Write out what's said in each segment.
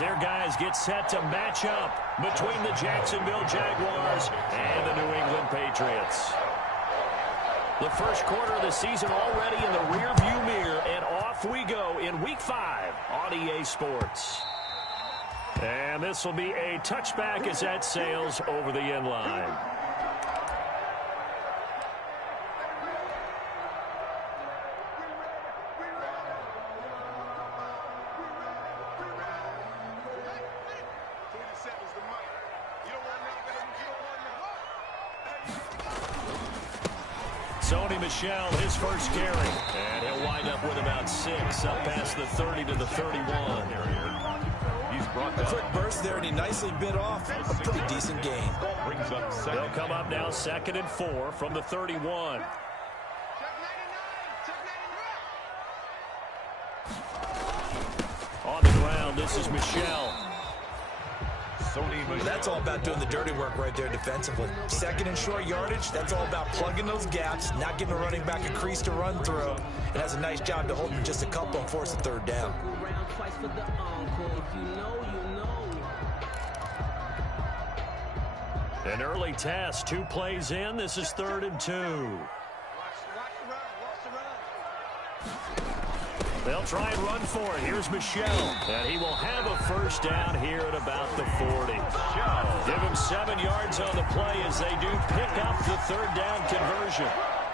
their guys get set to match up between the Jacksonville Jaguars and the New England Patriots. The first quarter of the season already in the rearview mirror, and off we go in Week 5 on EA Sports. And this will be a touchback as that sails over the end line. Sony Michel, his first carry, and he'll wind up with about 6, up past the 30 to the 31. A quick burst there, and he nicely bit off a pretty decent gain. They'll come up now 2nd and 4 from the 31. On the ground, this is Michel. That's all about doing the dirty work right there defensively. 2nd and short yardage, that's all about plugging those gaps, not giving a running back a crease to run through. It has a nice job to hold him just a couple and force a 3rd down. An early test, 2 plays in. This is 3rd and 2. They'll try and run for it. Here's Michel. And he will have a first down here at about the 40. Give him 7 yards on the play as they do pick up the 3rd down conversion.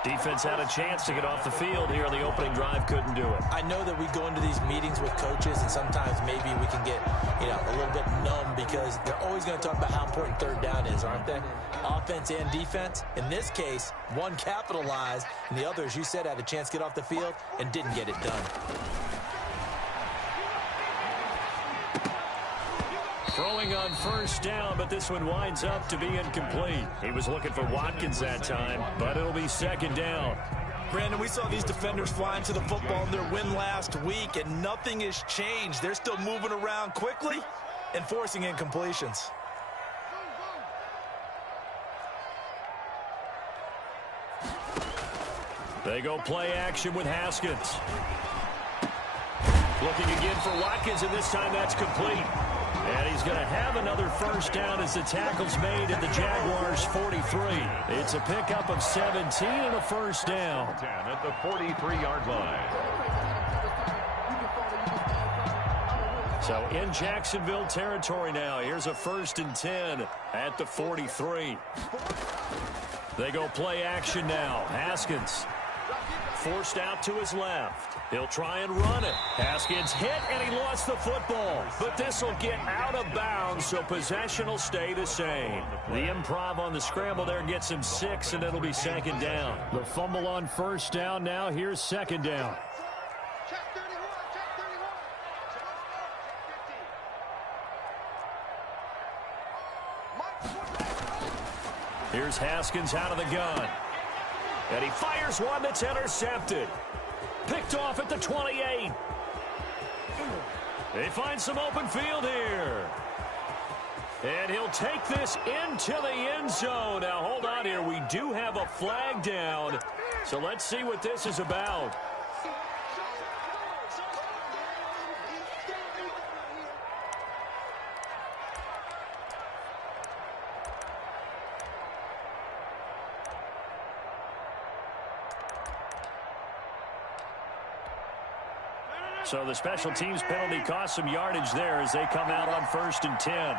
Defense had a chance to get off the field here on the opening drive, couldn't do it. I know that we go into these meetings with coaches, and sometimes maybe we can get, a little bit numb because they're always going to talk about how important 3rd down is, aren't they? Offense and defense. In this case, one capitalized, and the other, as you said, had a chance to get off the field and didn't get it done. Throwing on first down, but this one winds up to be incomplete. He was looking for Watkins that time, but it'll be 2nd down. Brandon, we saw these defenders flying to the football in their win last week, and nothing has changed. They're still moving around quickly and forcing incompletions. They go play action with Haskins. Looking again for Watkins, and this time that's complete. And he's going to have another first down as the tackle's made at the Jaguars' 43. It's a pickup of 17 and a first down. 10 at the 43-yard line. So in Jacksonville territory now. Here's a 1st and 10 at the 43. They go play action now. Haskins forced out to his left. He'll try and run it. Haskins hit, and he lost the football. But this will get out of bounds, so possession will stay the same. The improv on the scramble there gets him 6, and it'll be 2nd down. The fumble on first down now. Here's 2nd down. Here's Haskins out of the gun. And he fires one that's intercepted. Picked off at the 28. They find some open field here. And he'll take this into the end zone. Now, hold on here. We do have a flag down. So let's see what this is about. So the special teams penalty cost some yardage there as they come out on 1st and 10.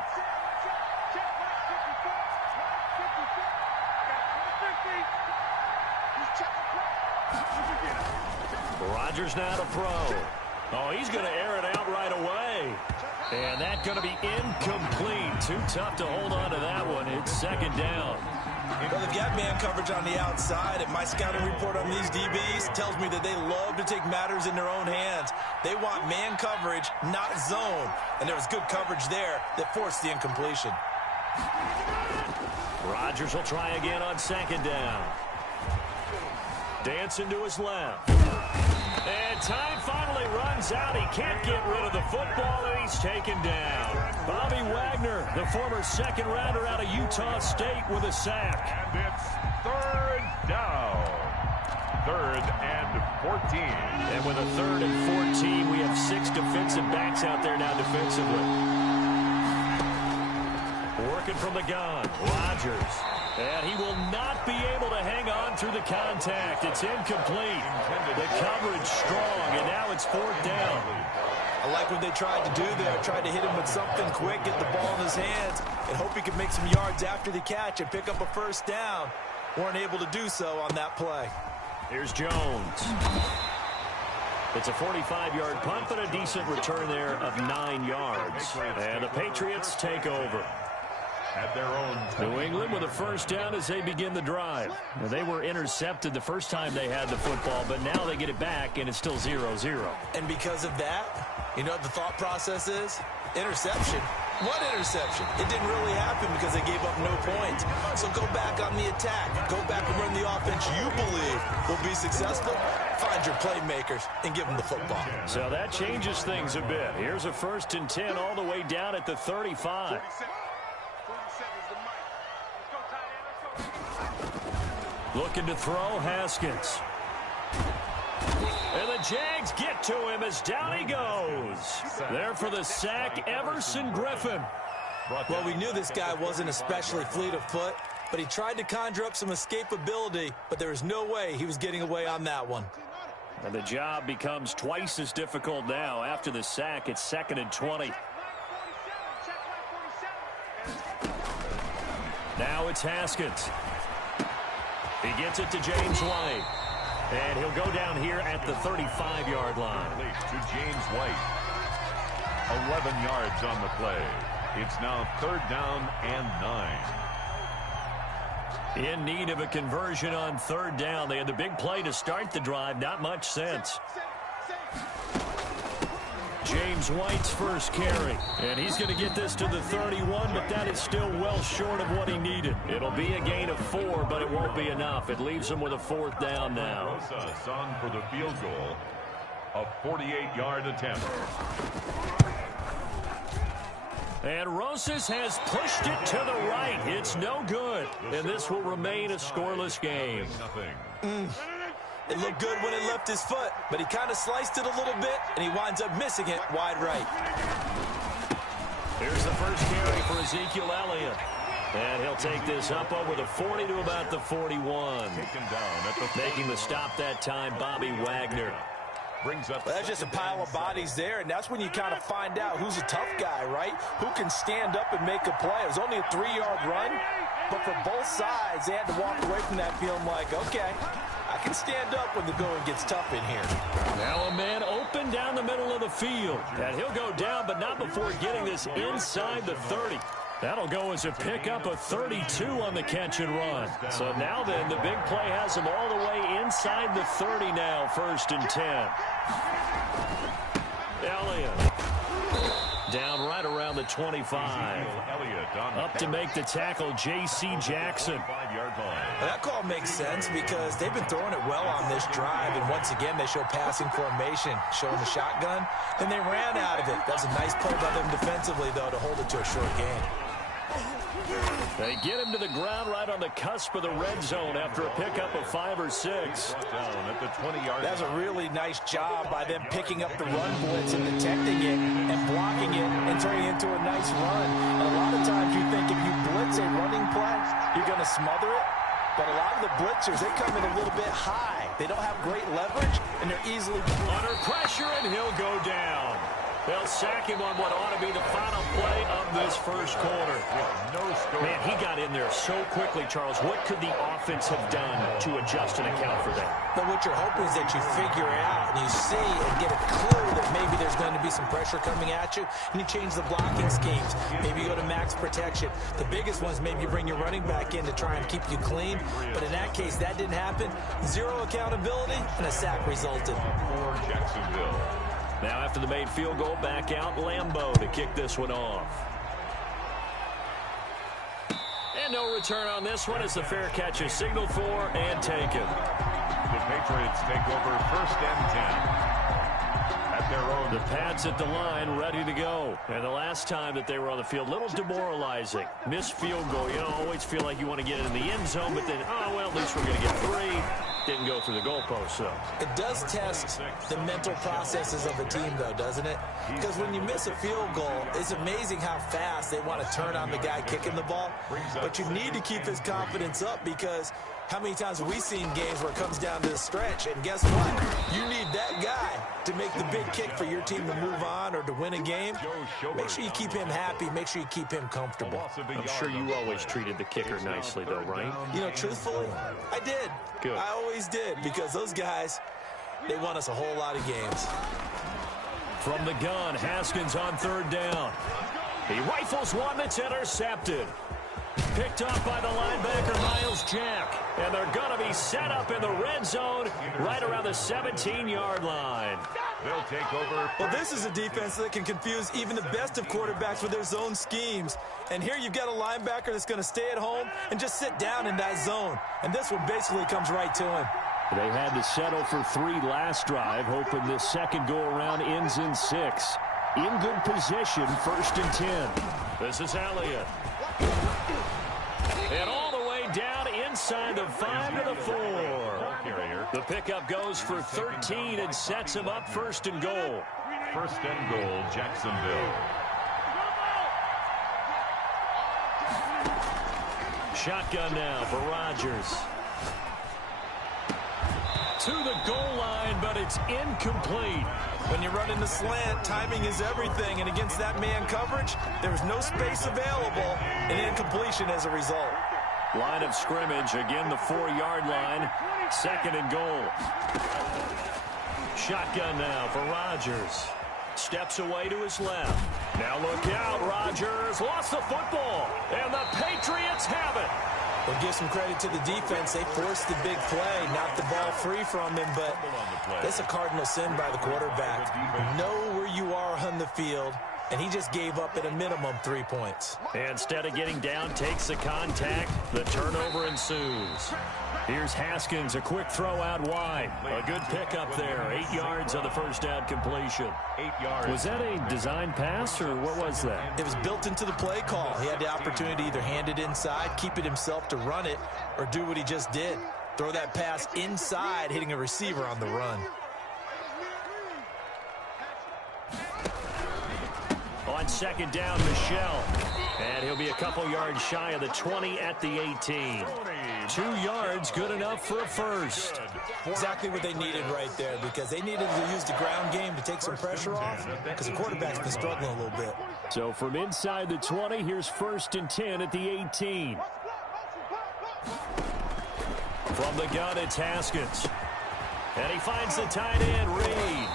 Rodgers now to throw. Oh, he's going to air it out right away. And that's going to be incomplete. Too tough to hold on to that one. It's 2nd down. Well, they've got man coverage on the outside, and my scouting report on these DBs tells me that they love to take matters in their own hands. They want man coverage, not zone. And there was good coverage there that forced the incompletion. Rodgers will try again on 2nd down. Dancing to his left. And time finally runs out. He can't get rid of the football, and he's taken down. Bobby Wagner, the former 2nd rounder out of Utah State, with a sack. And it's 3rd down. 3rd and 14. And with a 3rd and 14, we have 6 defensive backs out there now defensively. looking from the gun. Rodgers. And he will not be able to hang on through the contact. It's incomplete. The coverage strong, and now it's 4th down. I like what they tried to do there. Tried to hit him with something quick, get the ball in his hands, and hope he could make some yards after the catch and pick up a 1st down. Weren't able to do so on that play. Here's Jones. It's a 45-yard punt, but a decent return there of 9 yards. And the Patriots take over. At their own New England with a 1st down as they begin the drive. Now, they were intercepted the first time they had the football, but now they get it back, and it's still 0-0. And because of that, you know what the thought process is? Interception. What interception? It didn't really happen because they gave up no points. So go back on the attack. Go back and run the offense you believe will be successful. Find your playmakers and give them the football. So that changes things a bit. Here's a 1st and 10 all the way down at the 35. Looking to throw, Haskins. And the Jags get to him as down he goes. There for the sack, Everson Griffin. Well, we knew this guy wasn't especially fleet of foot, but he tried to conjure up some escapability, but there was no way he was getting away on that one. And the job becomes twice as difficult now. After the sack, it's 2nd and 20. Now it's Haskins. He gets it to James White. And he'll go down here at the 35-yard line. To James White. 11 yards on the play. It's now 3rd down and 9. In need of a conversion on 3rd down. They had the big play to start the drive. Not much sense. James White's first carry. And he's going to get this to the 31, but that is still well short of what he needed. It'll be a gain of 4, but it won't be enough. It leaves him with a 4th down now. Rosas on for the field goal. A 48-yard attempt. And Rosas has pushed it to the right. It's no good. And this will remain a scoreless game. It looked good when it left his foot, but he kind of sliced it a little bit, and he winds up missing it wide right. Here's the first carry for Ezekiel Elliott. And he'll take this up over the 40 to about the 41. Making the stop that time, Bobby Wagner. Brings up. Well, that's just a pile of bodies there, and that's when you kind of find out who's a tough guy, right? Who can stand up and make a play. It was only a 3-yard run, but for both sides, they had to walk away from that feeling like, okay, I can stand up when the going gets tough in here. Now a man open down the middle of the field. And he'll go down, but not before getting this inside the 30. That'll go as a pickup of 32 on the catch and run. So now then, the big play has him all the way inside the 30 now, 1st and 10. Elliott. Down right around the 25. Up to make the tackle, J.C. Jackson. Well, that call makes sense because they've been throwing it well on this drive, and once again, they show passing formation, showing the shotgun, and they ran out of it. That's a nice play by them defensively, though, to hold it to a short game. They get him to the ground right on the cusp of the red zone after a pickup of 5 or 6. That's a really nice job by them picking up the run blitz and detecting it and blocking it and turning it into a nice run. And a lot of times you think if you blitz a running play, you're going to smother it. But a lot of the blitzers, they come in a little bit high. They don't have great leverage, and they're easily under pressure, and he'll go down. They'll sack him on what ought to be the final play of this first quarter. Man, he got in there so quickly, Charles. What could the offense have done to adjust and account for that? But what you're hoping is that you figure it out and you see and get a clue that maybe there's going to be some pressure coming at you, and you change the blocking schemes. Maybe you go to max protection. The biggest one is maybe you bring your running back in to try and keep you clean. But in that case, that didn't happen. Zero accountability, and a sack resulted. For Jacksonville. Now after the made field goal, back out Lambeau to kick this one off. And no return on this one as the fair catch is signaled for and taken. The Patriots take over 1st and 10 at at their own. The Pats at the line, ready to go. And the last time that they were on the field, a little demoralizing. Missed field goal. You know, always feel like you want to get it in the end zone, but then, oh, well, at least we're going to get 3. Didn't go through the goalpost, though. It does test the mental processes of a team, though, doesn't it? Because when you miss a field goal, it's amazing how fast they want to turn on the guy kicking the ball. But you need to keep his confidence up, because how many times have we seen games where it comes down to the stretch, and guess what? You need that guy to make the big kick for your team to move on or to win a game. Make sure you keep him happy. Make sure you keep him comfortable. I'm sure you always treated the kicker nicely, though, right? You know, truthfully, I did. Good. I always did, because those guys, they won us a whole lot of games. From the gun, Haskins on 3rd down. He rifles one that's intercepted. Picked off by the linebacker, Miles Jack. And they're going to be set up in the red zone right around the 17-yard line. They'll take over. Well, this is a defense that can confuse even the best of quarterbacks with their zone schemes. And here you've got a linebacker that's going to stay at home and just sit down in that zone. And this one basically comes right to him. They had to settle for 3 last drive, hoping this second go-around ends in 6. In good position, 1st and 10. This is Elliott. And all the way down inside the 5 to the 4. The pickup goes for 13 and sets him up 1st and goal. 1st and goal, Jacksonville. Shotgun now for Rodgers. To the goal line, but it's incomplete. When you run in the slant, timing is everything. And against that man coverage, there was no space available, and incompletion as a result. Line of scrimmage, again the 4-yard line. 2nd and goal. Shotgun now for Rodgers. Steps away to his left. Now look out, Rodgers lost the football, and the Patriots have it. We'll give some credit to the defense. They forced the big play, knocked the ball free from him, but that's a cardinal sin by the quarterback. Know where you are on the field, and he just gave up at a minimum 3 points. And instead of getting down, takes the contact. The turnover ensues. Here's Haskins, a quick throw out wide. A good pickup there. 8 yards on the first down completion. 8 yards. Was that a design pass, or what was that? It was built into the play call. He had the opportunity to either hand it inside, keep it himself to run it, or do what he just did. Throw that pass inside, hitting a receiver on the run. On 2nd down, Michel. And he'll be a couple yards shy of the 20 at the 18. 2 yards, good enough for a 1st. Exactly what they needed right there, because they needed to use the ground game to take some pressure off, because the quarterback's been struggling a little bit. So from inside the 20, here's 1st and 10 at the 18. From the gun, it's Haskins. And he finds the tight end, Reed.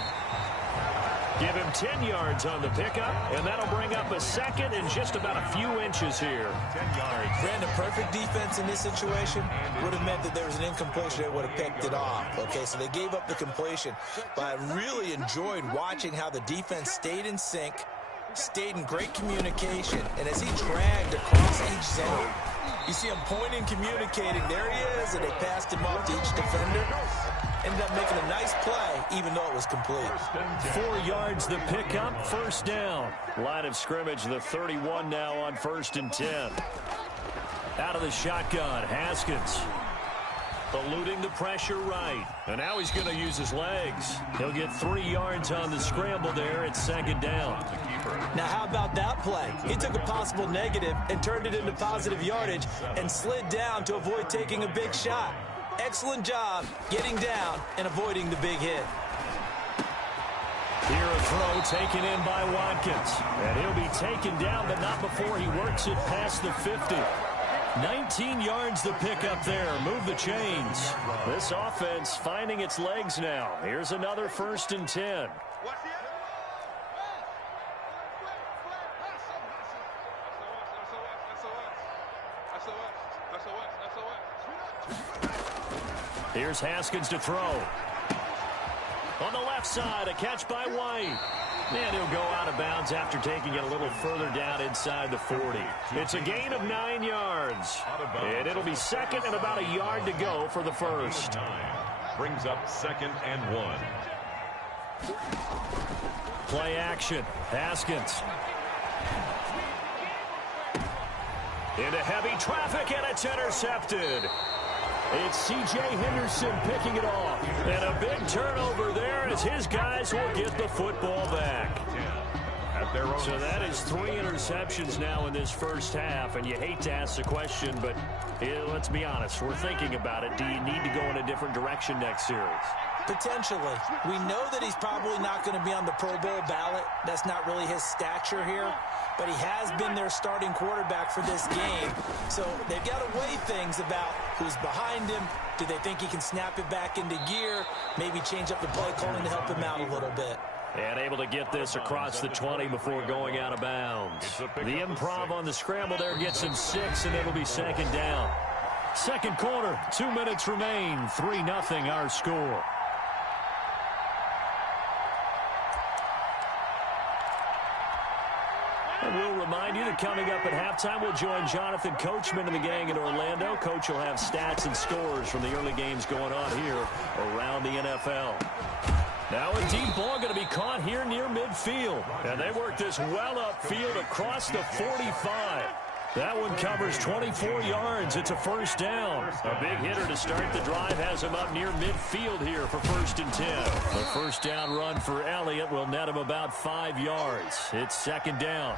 Give him 10 yards on the pickup, and that'll bring up a 2nd and just about a few inches here. 10 yards. Brandon, perfect defense in this situation would have meant that there was an incompletion that would have picked it off. Okay, so they gave up the completion, but I really enjoyed watching how the defense stayed in sync, stayed in great communication, and as he dragged across each zone, you see him pointing, communicating. There he is, and they passed him off to each defender. Ended up making a nice play, even though it was complete. 4 yards the pickup, 1st down. Line of scrimmage, the 31 now on 1st and 10. Out of the shotgun, Haskins. Eluding the pressure right. And now he's going to use his legs. He'll get 3 yards on the scramble there at 2nd down. Now, how about that play? He took a possible negative and turned it into positive yardage and slid down to avoid taking a big shot. Excellent job getting down and avoiding the big hit. Here a throw taken in by Watkins. And he'll be taken down, but not before he works it past the 50. 19 yards the pickup there. Move the chains. This offense finding its legs now. Here's another 1st and 10. Here's Haskins to throw. On the left side, a catch by White. And he'll go out of bounds after taking it a little further down inside the 40. It's a gain of 9 yards. And it'll be 2nd and about a yard to go for the 1st. Brings up 2nd and 1. Play action. Haskins. Into heavy traffic, and it's intercepted. It's C.J. Henderson picking it off. And a big turnover there as his guys will get the football back. So that is 3 interceptions now in this first half, and you hate to ask the question, but let's be honest, we're thinking about it. Do you need to go in a different direction next series? Potentially. We know that he's probably not going to be on the Pro Bowl ballot. That's not really his stature here, but he has been their starting quarterback for this game. So they've got to weigh things about who's behind him. Do they think he can snap it back into gear? Maybe change up the play calling to help him out a little bit. And able to get this across the 20 before going out of bounds. The improv on the scramble there gets him 6, and it'll be second down. Second quarter, 2 minutes remain. 3-0 our score. And we'll remind you that coming up at halftime, we'll join Jonathan Coachman and the gang in Orlando. Coach will have stats and scores from the early games going on here around the NFL. Now a deep ball going to be caught here near midfield. And they work this well upfield across the 45. That one covers 24 yards. It's a first down. A big hitter to start the drive has him up near midfield here for 1st and 10. The first down run for Elliott will net him about 5 yards. It's second down.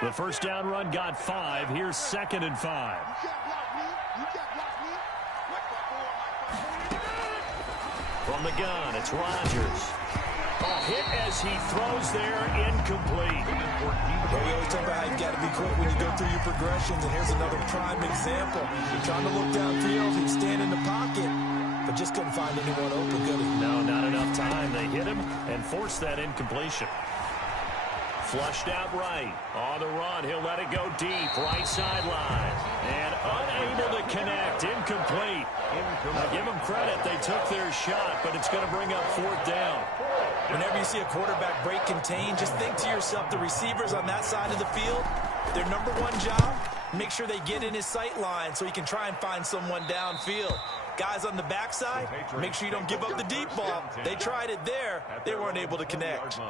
The first down run got 5. Here's 2nd and 5. From the gun, it's Rodgers. A hit as he throws there, incomplete. Well, we always talk about how you got to be quick when you go through your progressions, and here's another prime example. You're trying to look downfield, he'd stand in the pocket, but just couldn't find anyone open, could he? No, not enough time. They hit him and forced that incompletion. Flushed out right. On the run, he'll let it go deep. Right sideline. And unable to connect. Incomplete. Now give them credit. They took their shot, but it's going to bring up 4th down. Whenever you see a quarterback break contain, just think to yourself, the receivers on that side of the field, their number one job, make sure they get in his sight line so he can try and find someone downfield. Guys on the backside, make sure you don't give up the deep ball. They tried it there. They weren't able to connect.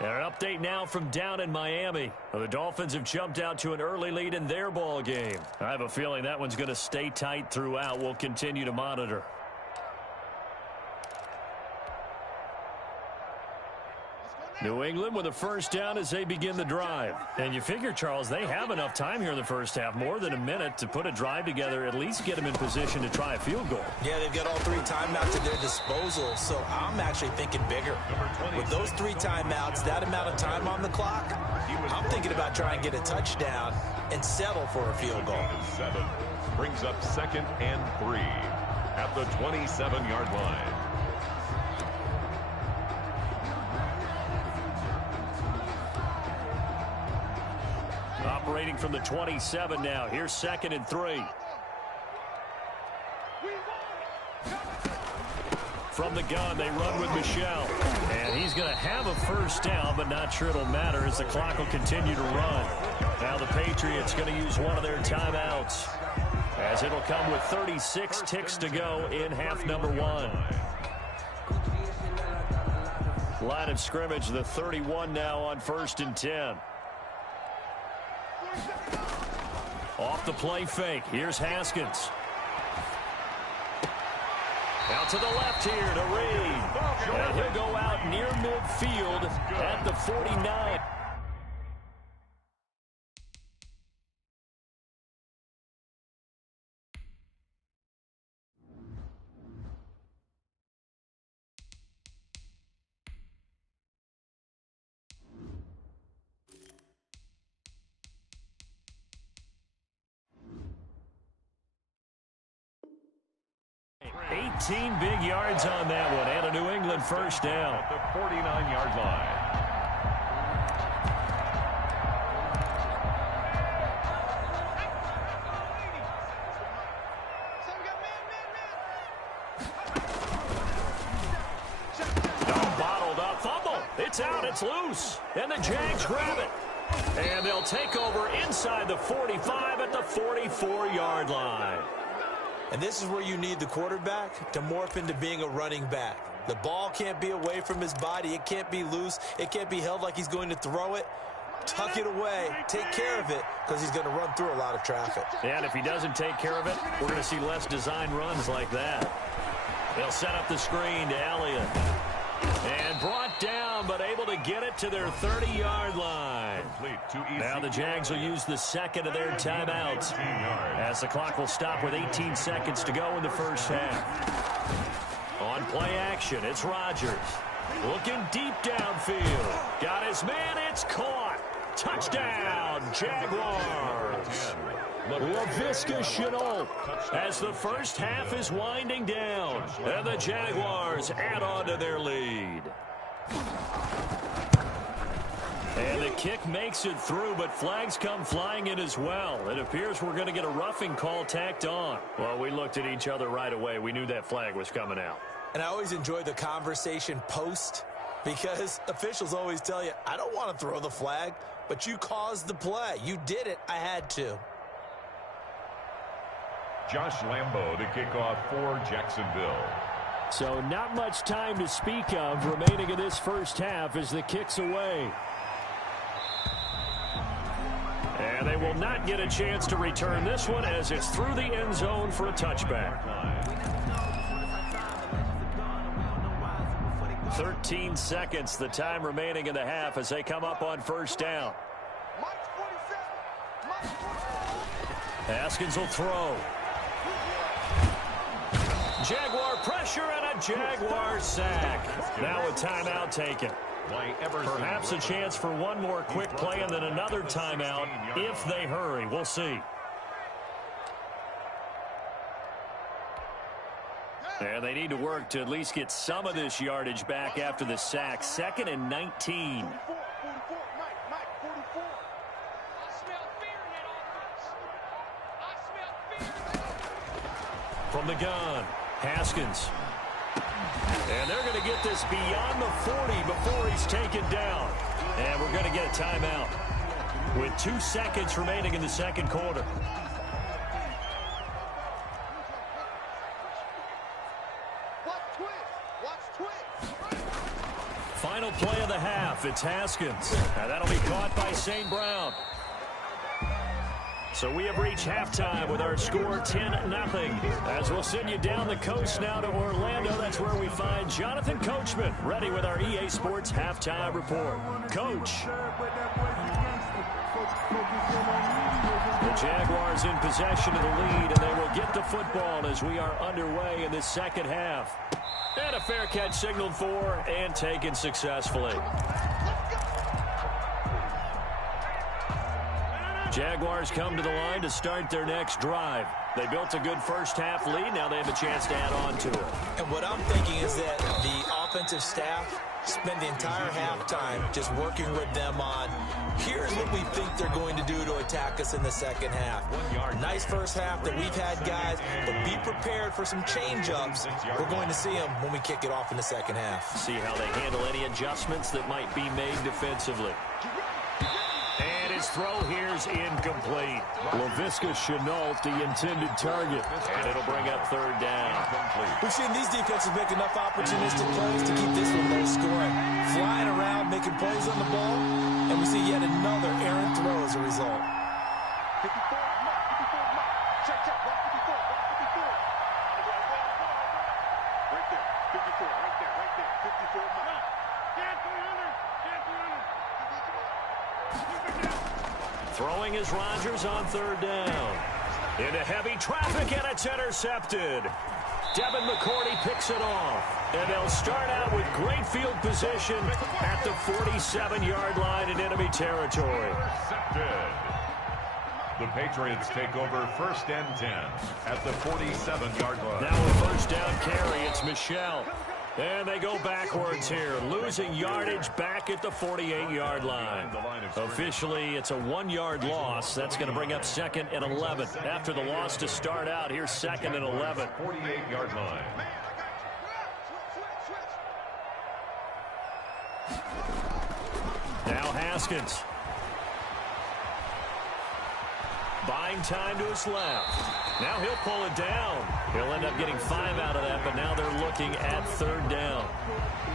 And an update now from down in Miami. The Dolphins have jumped out to an early lead in their ball game. I have a feeling that one's going to stay tight throughout. We'll continue to monitor. New England with a first down as they begin the drive. And you figure, Charles, they have enough time here in the first half, more than a minute, to put a drive together, at least get them in position to try a field goal. Yeah, they've got all 3 timeouts at their disposal, so I'm actually thinking bigger. With those 3 timeouts, that amount of time on the clock, I'm thinking about trying to get a touchdown and settle for a field goal. 7 brings up 2nd and 3 at the 27-yard line. Operating from the 27 now. Here's 2nd and 3. From the gun, they run with Michel. And he's going to have a first down, but not sure it'll matter as the clock will continue to run. Now the Patriots going to use one of their timeouts, as it'll come with 36 ticks to go in half number 1. Line of scrimmage, the 31 now on 1st and 10. Off the play fake. Here's Haskins. Out to the left here to Reed. And he'll go out near midfield at the 49. Big yards on that one, and a New England first down. At the 49-yard line. Bottled up, fumble. It's out, it's loose. And the JAX grab it. And they'll take over inside the 45 at the 44-yard line. And this is where you need the quarterback to morph into being a running back. The ball can't be away from his body. It can't be loose. It can't be held like he's going to throw it. Tuck it away. Take care of it because he's going to run through a lot of traffic. And if he doesn't take care of it, we're going to see less design runs like that. They'll set up the screen to Elliott. And brought down, but able to get it to their 30-yard line. Now the Jags will use the second of their timeouts as the clock will stop with 18 seconds to go in the first half. On play action, it's Rodgers. Looking deep downfield. Got his man, it's caught. Touchdown, Jaguars. Laviska Shenault as the first half is winding down. And the Jaguars add on to their lead. And the kick makes it through, but flags come flying in as well. It appears we're going to get a roughing call tacked on. Well, we looked at each other right away. We knew that flag was coming out. And I always enjoy the conversation post because officials always tell you, I don't want to throw the flag, but you caused the play. You did it. I had to. Josh Lambo to kick off for Jacksonville. So not much time to speak of remaining in this first half as the kick's away. And they will not get a chance to return this one as it's through the end zone for a touchback. 13 seconds, the time remaining in the half as they come up on first down. Haskins will throw. Jaguar pressure and a Jaguar sack. Now a timeout taken. Perhaps a chance for one more quick play and then another timeout if they hurry. We'll see. And they need to work to at least get some of this yardage back after the sack. 2nd and 19. From the gun, Haskins. And they're going to get this beyond the 40 before he's taken down. And we're going to get a timeout with 2 seconds remaining in the second quarter. Final play of the half, it's Haskins. And that'll be caught by St. Brown. So we have reached halftime with our score 10-0. As we'll send you down the coast now to Orlando, that's where we find Jonathan Coachman ready with our EA Sports halftime report. Coach. The Jaguars in possession of the lead, and they will get the football as we are underway in the second half. And a fair catch signaled for and taken successfully. Jaguars come to the line to start their next drive. They built a good first half lead. Now they have a chance to add on to it. And what I'm thinking is that the offensive staff spend the entire halftime just working with them on, here's what we think they're going to do to attack us in the second half. Nice first half that we've had, guys, but be prepared for some change-ups. We're going to see them when we kick it off in the second half. See how they handle any adjustments that might be made defensively. And his throw here's incomplete. Laviska Shenault, the intended target. And it'll bring up third down. We've seen these defenses make enough opportunistic plays to keep this one low scoring. Flying around, making plays on the ball, and we see yet another errant throw as a result. 54, check, block 54, right there, 54, right there, 54, Throwing is Rodgers on third down. Into heavy traffic, and it's intercepted. Devin McCourty picks it off. And they'll start out with great field position at the 47-yard line in enemy territory. Intercepted. The Patriots take over 1st and 10 at the 47-yard line. Now a first down carry, it's Michel. And they go backwards here, losing yardage back at the 48-yard line. Officially, it's a 1-yard loss. That's going to bring up 2nd and 11. After the loss to start out, here's 2nd and 11. 48-yard line. Now Haskins. Buying time to his left. Now he'll pull it down. He'll end up getting 5 out of that, but now they're looking at 3rd down.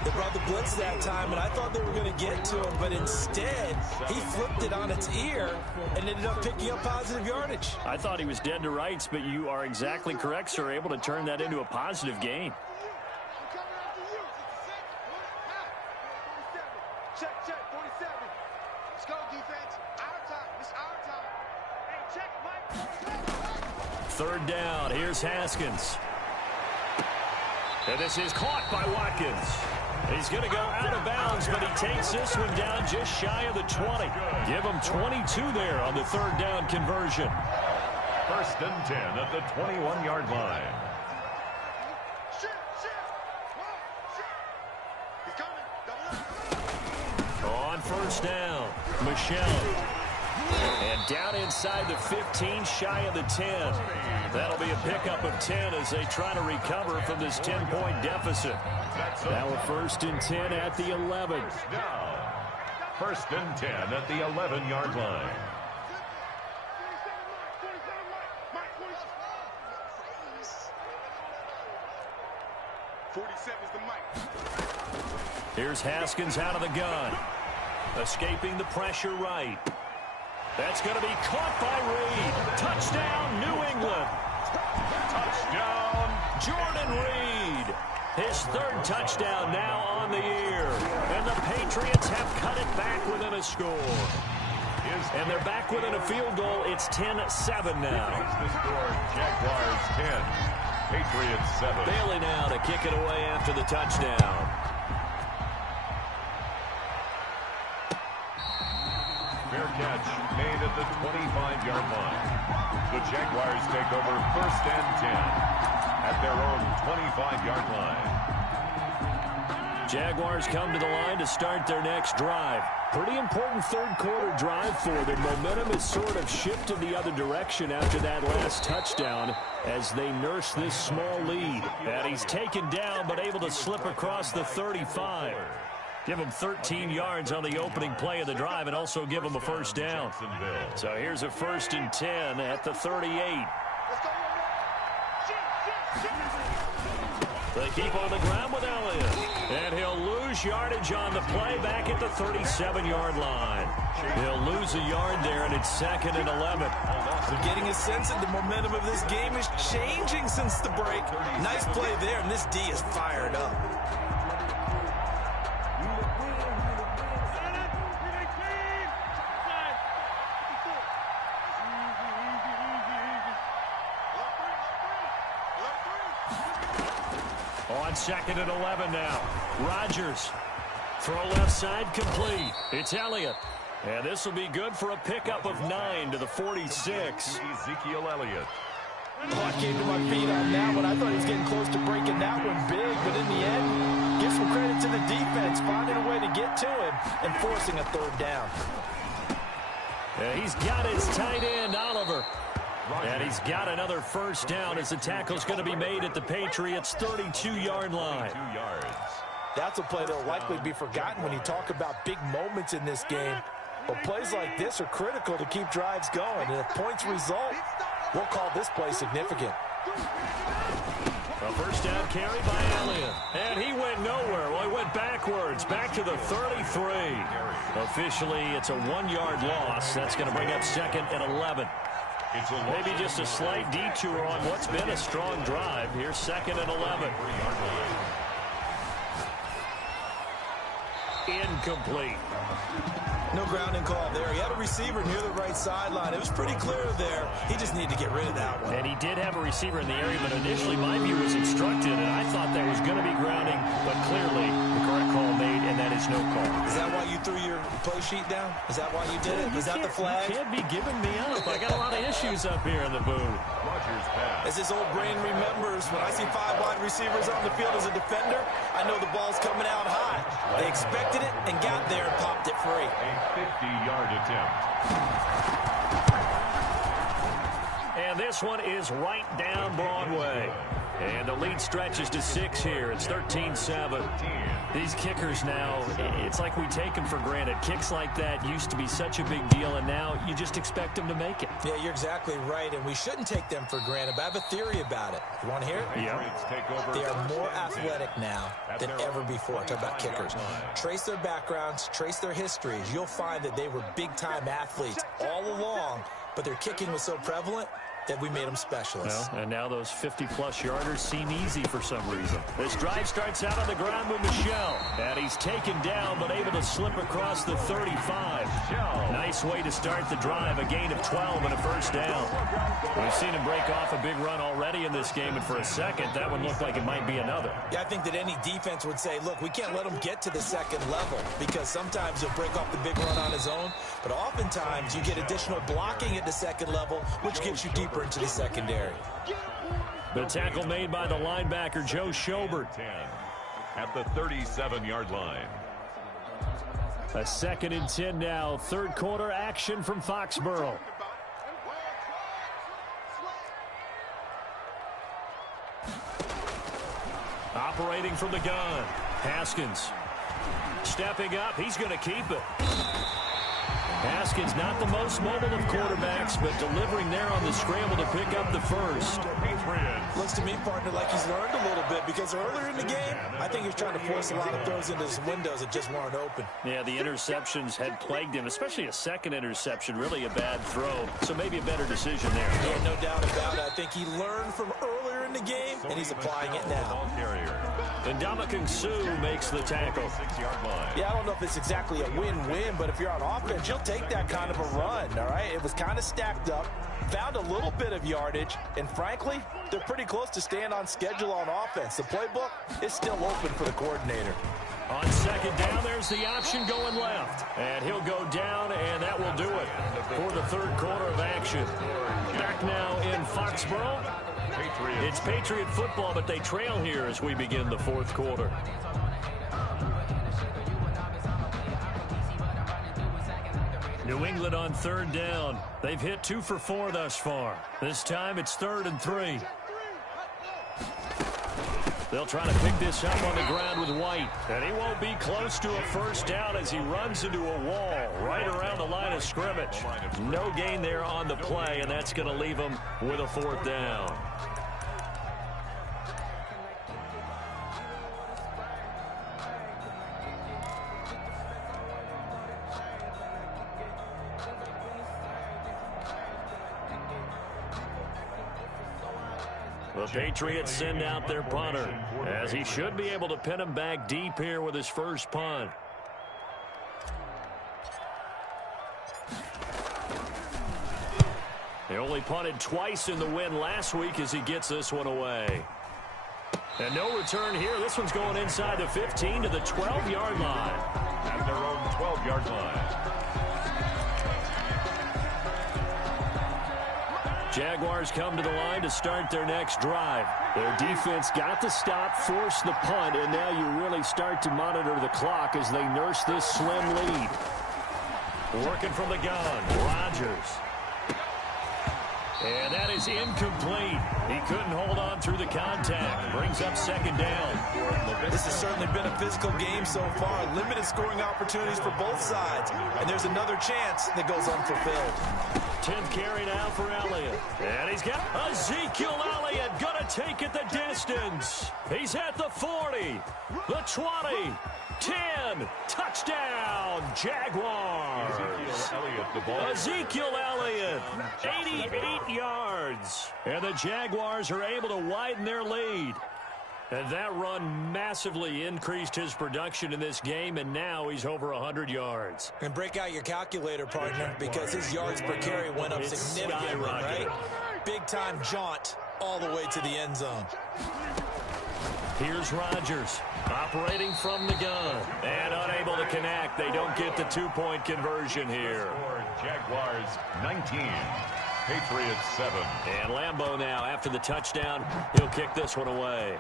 They brought the blitz that time, and I thought they were going to get to him, but instead, he flipped it on its ear and ended up picking up positive yardage. I thought he was dead to rights, but you are exactly correct, sir, able to turn that into a positive gain. Check, 47. Let's go, defense. Our time. It's our time. Hey, check, Mike. 3rd down. Here's Haskins. And this is caught by Watkins. He's going to go out of bounds, but he takes this one down just shy of the 20. Give him 22 there on the 3rd down conversion. 1st and 10 at the 21-yard line. He's coming. Double up. On 1st down, Michelle. And down inside the 15, shy of the 10. That'll be a pickup of 10 as they try to recover from this 10-point deficit. Now a 1st and 10 at the 11. 1st and 10 at the 11-yard line. 47's the mic. Here's Haskins out of the gun. Escaping the pressure right. That's going to be caught by Reed. Touchdown, New England. Touchdown, Jordan Reed. His 3rd touchdown now on the year. And the Patriots have cut it back within a score. And they're back within a field goal. It's 10-7 now. The score, Jaguars 10, Patriots 7. Bailey now to kick it away after the touchdown. Fair catch made at the 25-yard line. The Jaguars take over 1st and 10 at their own 25-yard line. Jaguars come to the line to start their next drive. Pretty important 3rd quarter drive for them. Momentum has sort of shifted the other direction after that last touchdown as they nurse this small lead. And he's taken down but able to slip across the 35. Give him 13 yards on the opening play of the drive and also give him a 1st down. So here's a 1st and 10 at the 38. They keep on the ground with Elliott. And he'll lose yardage on the play back at the 37-yard line. He'll lose a yard there, and it's 2nd and 11. I'm getting a sense that the momentum of this game is changing since the break. Nice play there, and this D is fired up. On 2nd and 11 now. Rodgers. Throw left side complete. It's Elliott. And this will be good for a pickup of 9 to the 46. Ezekiel Elliott. Oh, I came to my feet on that one. I thought he was getting close to breaking that one big, but in the end, give some credit to the defense, finding a way to get to him and forcing a 3rd down. And he's got his tight end, Oliver. And he's got another 1st down as the tackle's going to be made at the Patriots' 32-yard line. 2 yards. That's a play that will likely be forgotten when you talk about big moments in this game. But plays like this are critical to keep drives going. And if points result, we'll call this play significant. A 1st down carry by Elliott. And he went nowhere. Well, he went backwards, back to the 33. Officially, it's a 1-yard loss. That's going to bring up 2nd and 11. Maybe just a slight detour on what's been a strong drive. Here's 2nd and 11. Incomplete. No grounding call there. He had a receiver near the right sideline. It was pretty clear there. He just needed to get rid of that one. And he did have a receiver in the area, but initially my view was instructed, and I thought that was going to be grounding, but clearly the correct call made, and that is no call. Is that why you threw your play sheet down? Is that why you did it? Is that the flag? You can't be giving me up. I got a lot of issues up here in the booth. As his old brain remembers, when I see 5 wide receivers on the field as a defender, I know the ball's coming out high. They expected it and got there and popped it free. A 50-yard attempt. And this one is right down Broadway. And the lead stretches to 6 here. It's 13-7. These kickers now, it's like we take them for granted. Kicks like that used to be such a big deal, and now you just expect them to make it. Yeah, you're exactly right, and we shouldn't take them for granted, but I have a theory about it. You want to hear it? Yeah. They are more athletic now than ever before. Talk about kickers. Trace their backgrounds, trace their histories. You'll find that they were big-time athletes all along, but their kicking was so prevalent that we made them specialists. Well, and now those 50-plus yarders seem easy for some reason. This drive starts out on the ground with Michel. And he's taken down, but able to slip across the 35. Nice way to start the drive. A gain of 12 and a first down. We've seen him break off a big run already in this game, and for a second, that one looked like it might be another. Yeah, I think that any defense would say, look, we can't let him get to the second level, because sometimes he'll break off the big run on his own, but oftentimes you get additional blocking at the second level, which gets you deeper into the secondary. The tackle made by the linebacker, Joe Schobert. At the 37-yard line. A 2nd and 10 now. Third quarter action from Foxborough. Operating from the gun. Haskins. Stepping up. He's going to keep it. Haskins not the most mobile of quarterbacks, but delivering there on the scramble to pick up the first. Looks to me, partner, like he's learned a little bit, because earlier in the game, I think he was trying to force a lot of throws into his windows that just weren't open. Yeah, the interceptions had plagued him, especially a second interception, really a bad throw. So maybe a better decision there. Yeah, no doubt about it. I think he learned from earlier in the game, and he's applying it now. And Ndamukong Suh makes the tackle. 6-yard line. Yeah, I don't know if it's exactly a win-win, but if you're on offense, you'll take that kind of a run, all right? It was kind of stacked up, found a little bit of yardage, and frankly, they're pretty close to staying on schedule on offense. The playbook is still open for the coordinator. On second down, there's the option going left. And he'll go down, and that will do it for the third quarter of action. Back now in Foxborough. It's Patriot football, but they trail here as we begin the fourth quarter. New England on third down. They've hit 2 for 4 thus far. This time it's 3rd and 3. They'll try to pick this up on the ground with White. And he won't be close to a first down as he runs into a wall right around the line of scrimmage. No gain there on the play, and that's going to leave him with a 4th down. The Patriots send out their punter, as he should be able to pin him back deep here with his first punt. He only punted twice in the win last week as he gets this one away. And no return here. This one's going inside the 15 to the 12-yard line. At their own 12-yard line. Jaguars come to the line to start their next drive. Their defense got the stop, forced the punt, and now you really start to monitor the clock as they nurse this slim lead. Working from the gun, Rodgers. And that is incomplete. He couldn't hold on through the contact. Brings up second down. This has certainly been a physical game so far. Limited scoring opportunities for both sides. And there's another chance that goes unfulfilled. 10th carry now for Elliott. And he's got Ezekiel Elliott going to take it the distance. He's at the 40, the 20, 10. Touchdown, Jaguars. Ezekiel Elliott, 88 yards. And the Jaguars are able to widen their lead. And that run massively increased his production in this game, and now he's over 100 yards. And break out your calculator, partner, because his yards per carry went up significantly, right? Big-time jaunt all the way to the end zone. Here's Rodgers, operating from the gun, and unable to connect. They don't get the two-point conversion here. Jaguars 19, Patriots 7. And Lambeau now, after the touchdown, he'll kick this one away.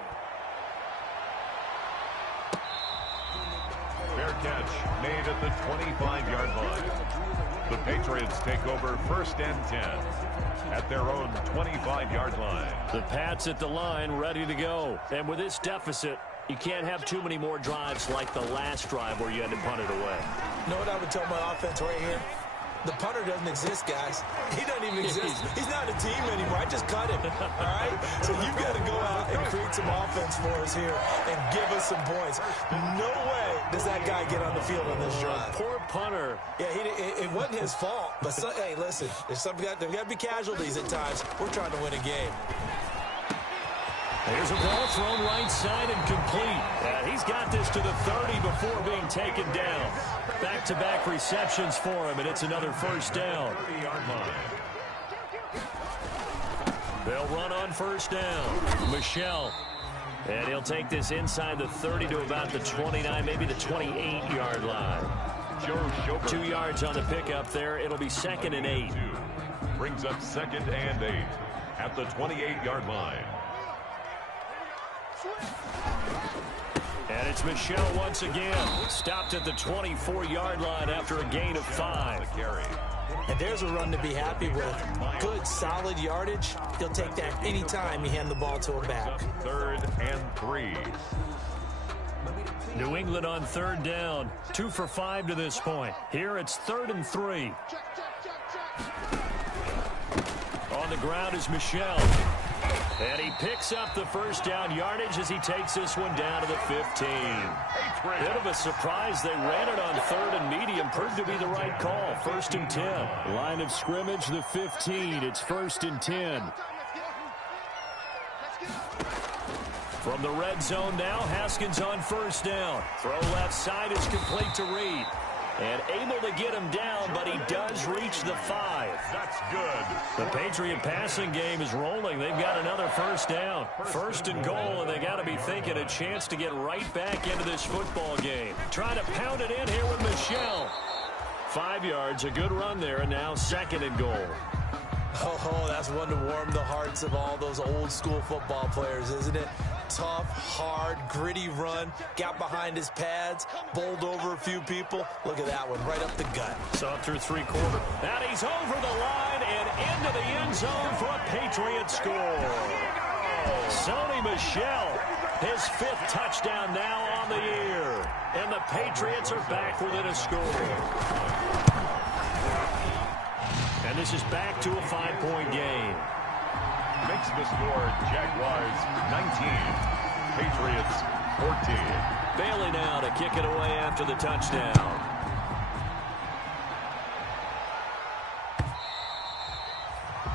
catch made at the 25-yard line. The Patriots take over 1st and 10 at their own 25-yard line. The Pats at the line, ready to go. And with this deficit, you can't have too many more drives like the last drive where you had to punt it away. You know what I would tell my offense right here? The punter doesn't exist, guys. He doesn't even exist. He's not a team anymore. I just cut him, all right? So you've got to go out and create some offense for us here and give us some points. No way does that guy get on the field on this drive. Poor punter. Yeah, it wasn't his fault. But, hey, listen, there's got to be casualties at times. We're trying to win a game. Here's a ball thrown right side and complete. He's got this to the 30 before being taken down. Back-to-back receptions for him, and it's another first down. They'll run on first down. Michelle. And he'll take this inside the 30 to about the 29, maybe the 28-yard line. 2 yards on the pickup there. It'll be 2nd and 8. Brings up 2nd and 8 at the 28-yard line. And it's Michelle once again. Stopped at the 24-yard line after a gain of 5. And there's a run to be happy with. Good, solid yardage. He'll take that anytime you hand the ball to him back. 3rd and 3. New England on 3rd down. 2 for 5 to this point. Here it's 3rd and 3. On the ground is Michelle. And he picks up the first down yardage as he takes this one down to the 15. Bit of a surprise. They ran it on 3rd and medium. Proved to be the right call. 1st and 10. Line of scrimmage, the 15. It's 1st and 10. From the red zone now, Haskins on first down. Throw left side is complete to Reed. And able to get him down, but he does reach the 5. That's good. The Patriot passing game is rolling. They've got another first down. 1st and goal, and they got to be thinking a chance to get right back into this football game. Trying to pound it in here with Michelle. 5 yards, a good run there, and now 2nd and goal. Oh, that's one to warm the hearts of all those old school football players, isn't it? Tough, hard, gritty run. Got behind his pads, bowled over a few people. Look at that one, right up the gut. Saw through 3/4. And he's over the line and into the end zone for a Patriot score. Sony Michel, his 5th touchdown now on the year. And the Patriots are back within a score. And this is back to a 5-point game. Makes the score Jaguars 19, Patriots 14. Bailey now to kick it away after the touchdown.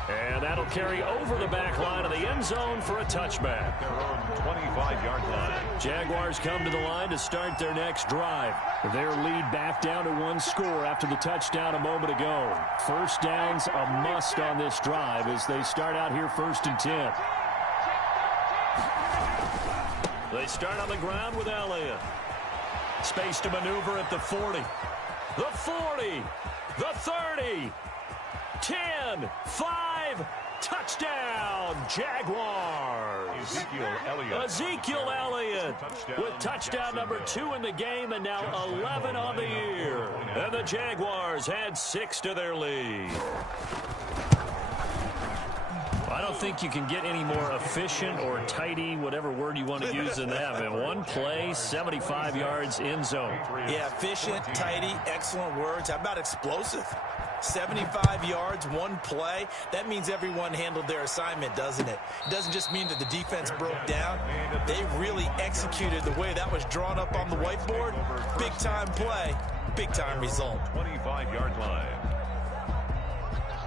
And that'll carry over the back line of the end zone for a touchback. Their own 25-yard line. Jaguars come to the line to start their next drive. Their lead back down to 1 score after the touchdown a moment ago. First down's a must on this drive as they start out here 1st and 10. They start on the ground with Elliott. Space to maneuver at the 40. The 40. The 30. 10. 5. Touchdown, Jaguars. Ezekiel Elliott with touchdown number 2 in the game and now 11 on the year. And the Jaguars had 6 to their lead. I don't think you can get any more efficient or tidy, whatever word you want to use than that. I mean, one play, 75 yards in zone. Yeah, efficient, tidy, excellent words. How about explosive? 75 yards, one play. That means everyone handled their assignment, doesn't it? It doesn't just mean that the defense broke down. They really executed the way that was drawn up on the whiteboard. Big-time play, big-time result. 25-yard line.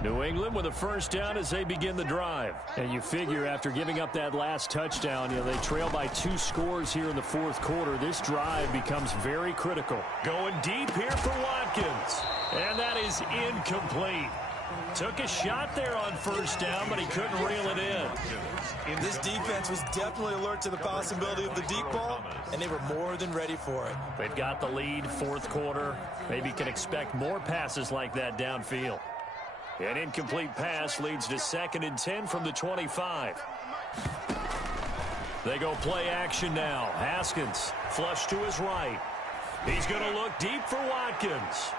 New England with a first down as they begin the drive. And you figure after giving up that last touchdown, they trail by 2 scores here in the 4th quarter. This drive becomes very critical. Going deep here for Watkins. And that is incomplete. Took a shot there on first down, but he couldn't reel it in. This defense was definitely alert to the possibility of the deep ball, and they were more than ready for it. They've got the lead, 4th quarter. Maybe can expect more passes like that downfield. An incomplete pass leads to 2nd and 10 from the 25. They go play action now. Haskins flush to his right. He's going to look deep for Watkins.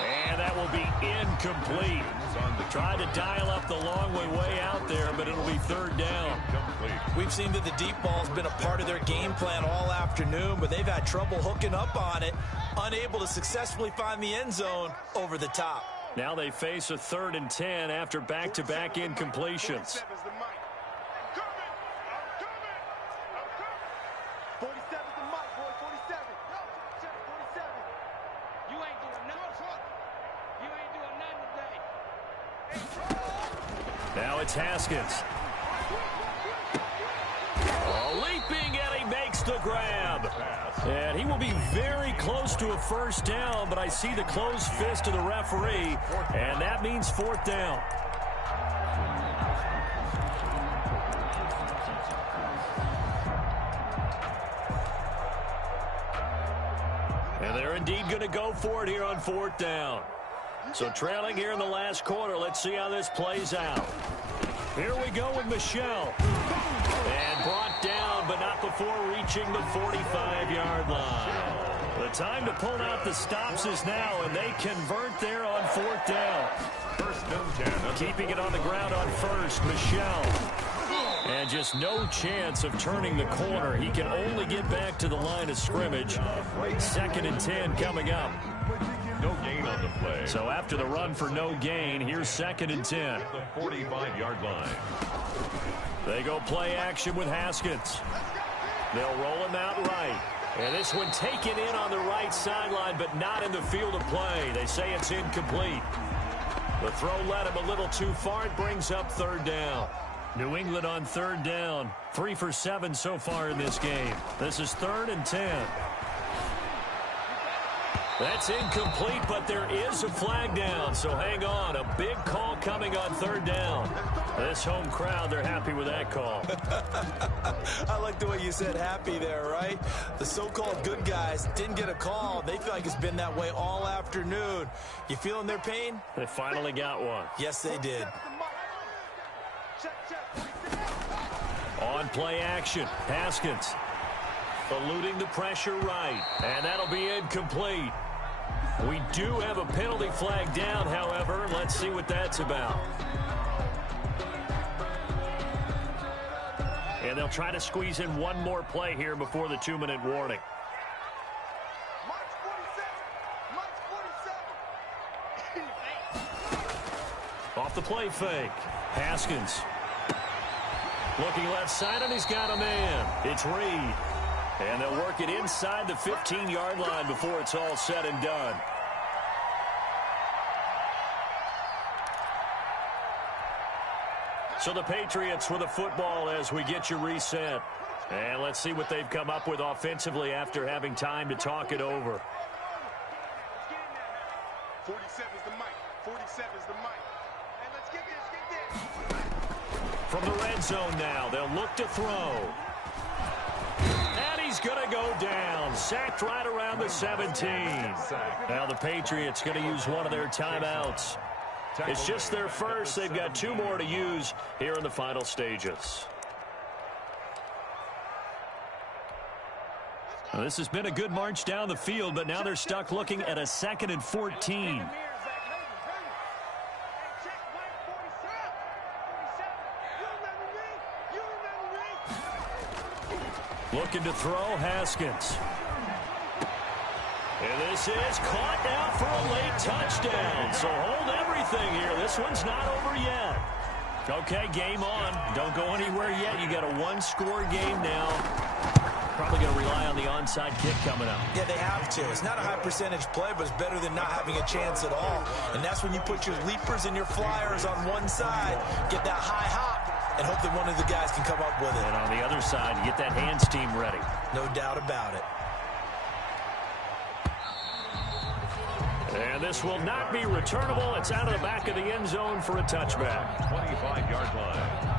And that will be incomplete. Tried to dial up the long way out there, but it'll be third down. We've seen that the deep ball's been a part of their game plan all afternoon, but they've had trouble hooking up on it, unable to successfully find the end zone over the top. Now they face a 3rd and 10 after back-to-back incompletions. 47's the mic, boy, 47. Check 47. You ain't doing nothing. You ain't doing nothing today. Now it's Haskins. Leaping, and he makes the grab. And he will be very close to a first down, but I see the closed fist of the referee, and that means 4th down. And they're indeed going to go for it here on 4th down. So trailing here in the last quarter, let's see how this plays out. Here we go with Michelle. And brought down, but not before reaching the 45-yard line. The time to pull out the stops is now, and they convert there on 4th down. First and 10. Keeping it on the ground on first, Michelle. And just no chance of turning the corner. He can only get back to the line of scrimmage. 2nd and 10 coming up. No gain on the play. So after the run for no gain, here's 2nd and 10. The 45-yard line. They go play action with Haskins. They'll roll him out right. And this one taken in on the right sideline, but not in the field of play. They say it's incomplete. The throw led him a little too far. It brings up 3rd down. New England on 3rd down. 3 for 7 so far in this game. This is 3rd and 10. That's incomplete, but there is a flag down, so hang on. A big call coming on 3rd down. This home crowd, they're happy with that call. I like the way you said happy there, right? The so-called good guys didn't get a call. They feel like it's been that way all afternoon. You feeling their pain? They finally got one. Yes, they did. On play action, Haskins eluding the pressure right, and that'll be incomplete. We do have a penalty flag down, however. Let's see what that's about. And they'll try to squeeze in one more play here before the 2-minute warning. Off the play fake, Haskins. Looking left side, and he's got a man. It's Reed. And they'll work it inside the 15-yard line before it's all said and done. So the Patriots with a football as we get you reset. And let's see what they've come up with offensively after having time to talk it over. 47's the mic. 47's the mic. And let's get this. From the red zone now, they'll look to throw. And he's going to go down. Sacked right around the 17. Now the Patriots going to use one of their timeouts. It's just their first. They've got 2 more to use here in the final stages. Well, this has been a good march down the field, but now they're stuck looking at a 2nd and 14. Looking to throw, Haskins. And this is caught now for a late touchdown. So hold everything here. This one's not over yet. Okay, game on. Don't go anywhere yet. You got a 1-score game now. Probably going to rely on the onside kick coming up. Yeah, they have to. It's not a high percentage play, but it's better than not having a chance at all. And that's when you put your leapers and your flyers on one side, get that high hop, and hope that one of the guys can come up with it. And on the other side, you get that hands team ready. No doubt about it. And this will not be returnable. It's out of the back of the end zone for a touchback. 25-yard line.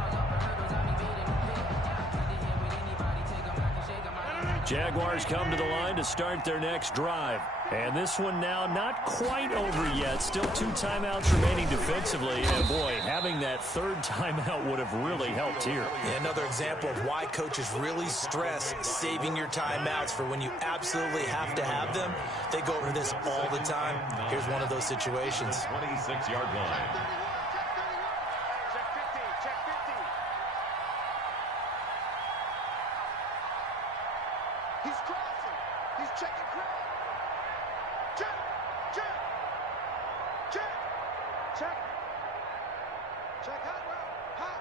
Jaguars come to the line to start their next drive. And this one now not quite over yet. Still 2 timeouts remaining defensively. And, boy, having that third timeout would have really helped here. Yeah, another example of why coaches really stress saving your timeouts for when you absolutely have to have them. They go over this all the time. Here's one of those situations. 26-yard line. He's crossing. He's checking crowd. Check. Check hot route. Hot.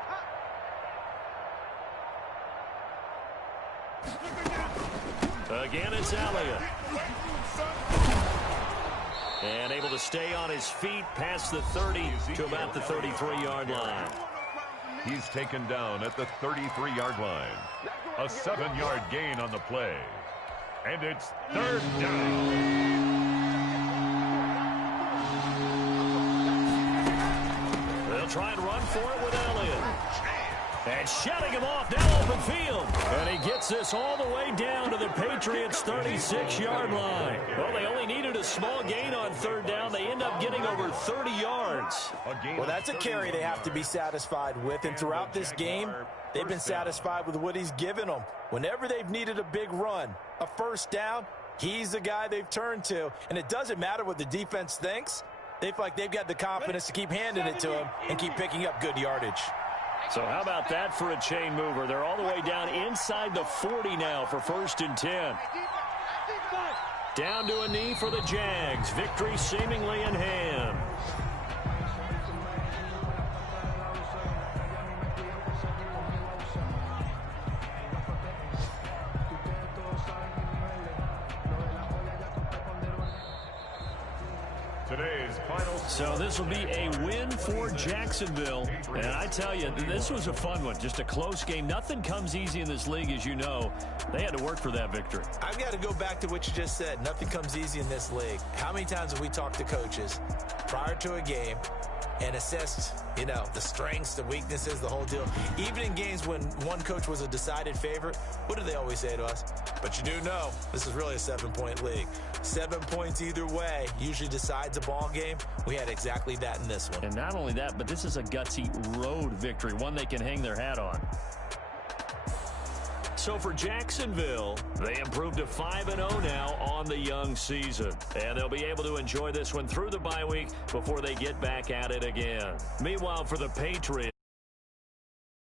Again, it's Elliott. And able to stay on his feet past the 30 to about the 33-yard line. He's taken down at the 33-yard line. A 7-yard gain on the play. And it's third down. They'll try and run for it with Elliott. And shutting him off down open field. And he gets this all the way down to the Patriots' 36-yard line. Well, they only needed a small gain on third down. They end up getting over 30 yards. Well, that's a carry they have to be satisfied with. And throughout this game, they've been satisfied with what he's given them. Whenever they've needed a big run, a first down, he's the guy they've turned to. And it doesn't matter what the defense thinks. They feel like they've got the confidence to keep handing it to him and keep picking up good yardage. So how about that for a chain mover? They're all the way down inside the 40 now for 1st and 10. Down to a knee for the Jags. Victory seemingly in hand. So this will be a win for Jacksonville. And I tell you, this was a fun one. Just a close game. Nothing comes easy in this league, as you know. They had to work for that victory. I've got to go back to what you just said. Nothing comes easy in this league. How many times have we talked to coaches prior to a game and assessed, the strengths, the weaknesses, the whole deal? Even in games when one coach was a decided favorite, what do they always say to us? But you do know this is really a 7-point league. 7 points either way usually decides a ball game. We had exactly that in this one. And not only that, but this is a gutsy road victory, one they can hang their hat on. So for Jacksonville, they improved to 5-0 now on the young season. And they'll be able to enjoy this one through the bye week before they get back at it again. Meanwhile, for the Patriots,